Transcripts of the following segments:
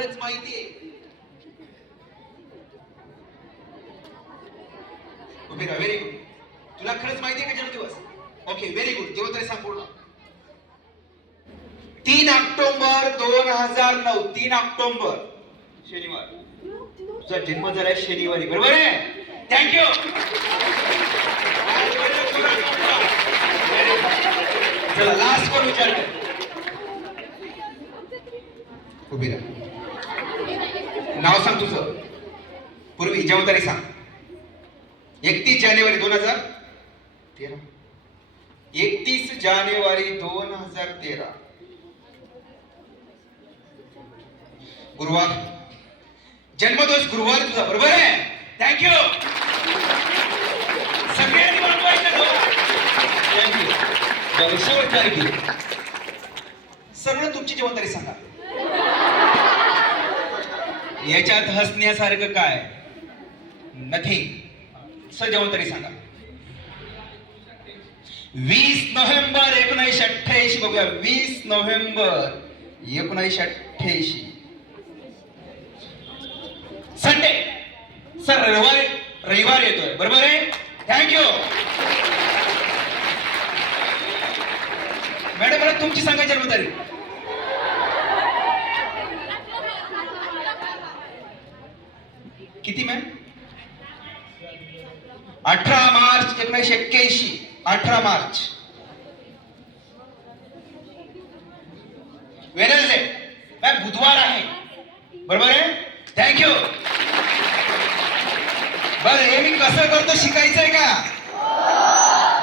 खरंच माहितीये? उभे राहा. Very good. तुला खरंच माहितीये का जन्मदिवस? Okay, very good. जेव्हा तरी सांग पूर्ण. 3 ऑक्टोबर 2009. 3 ऑक्टोबर शनिवार. तुझा जन्म झालाय शनिवारी, बरोबर आहे? थँक्यू. चला लास्ट वर विचार कर. उभी राहा. नाव सांग तुझं. पूर्वी जेव्हा तरी सांग. 31 जानेवारी 2013. 31 जानेवारी 2013. गुरुवार. जन्मदिवस गुरुवार तुझा, बरोबर आहे? थँक्यू. सगळ्यांनी वाटवायचं तो. थँक्यू. शेवट तारीख सगळं तुमची जबाबदारी सांगा. याच्यात हसण्यासारखं काय? नथिंग. जबाबदारी सांगा. 20 नोव्हेंबर 1988. बघूया. 20 नोव्हेंबर 1988. संडे. सर रविवार येतोय, बरोबर आहे? थँक्यू. मॅडम मला तुमची सांगा जन्मतारीख. किती ma'am? 18 March 1981. 18 March. Wednesday. Ma'am बुधवार आहे, बरोबर आहे? थँक्यू. बरं हे मी कसं करतो शिकायचंय का?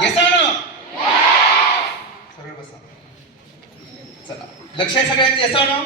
येस ना? सरळ बसा. चला लक्ष आहे सगळ्यांचं. येस ना?